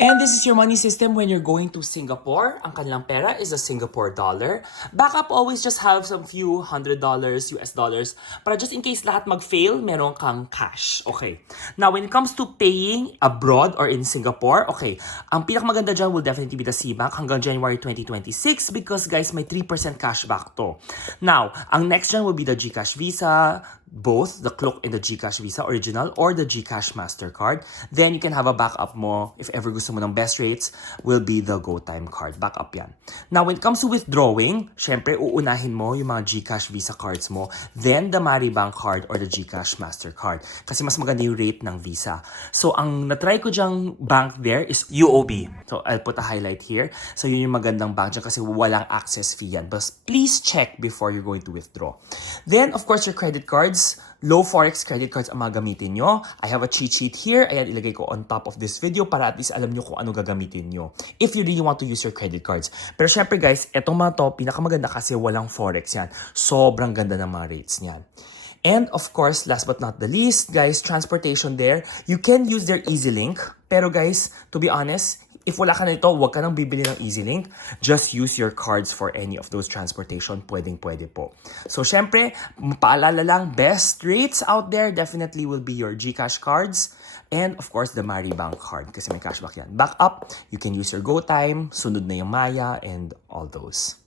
And this is your money system when you're going to Singapore. Ang kanilang pera is a Singapore dollar. Backup, always just have some few $100 US dollars para just in case lahat mag-fail, meron kang cash. Okay. Now, when it comes to paying abroad or in Singapore, okay, ang pinakamaganda dyan will definitely be the CBank hanggang January 2026 because guys, may 3% cashback to. Now, ang next dyan will be the GCash Visa, both the Klook and the GCash Visa Original or the GCash Mastercard. Then you can have a backup mo if ever gusto mo ng best rates will be the GoTime card. Backup yan. Now, when it comes to withdrawing, syempre, uunahin mo yung mga GCash Visa cards mo, then the Maribank card or the GCash Mastercard. Kasi mas maganda yung rate ng Visa. So, ang natry ko dyang bank there is UOB. So, I'll put a highlight here. So, yun yung magandang bank dyan kasi walang access fee yan. But please check before you're going to withdraw. Then, of course, your credit cards. Low Forex credit cards ang mga gamitin nyo. I have a cheat sheet here. Ayan, ilagay ko on top of this video para at least alam nyo kung ano gagamitin nyo. If you really want to use your credit cards. Pero syempre guys, etong mga to, pinakamaganda kasi walang Forex yan. Sobrang ganda ng mga rates niyan. And of course, last but not the least, guys, transportation there. You can use their EasyLink. Pero guys, to be honest, if wala ka nito, huwag ka nang bibili ng EasyLink. Just use your cards for any of those transportation. Pwedeng-pwede po. So, syempre, paalala lang, best rates out there definitely will be your GCash cards and of course, the Maribank card kasi may cashback yan. Back up, you can use your GoTime, sunod na yung Maya, and all those.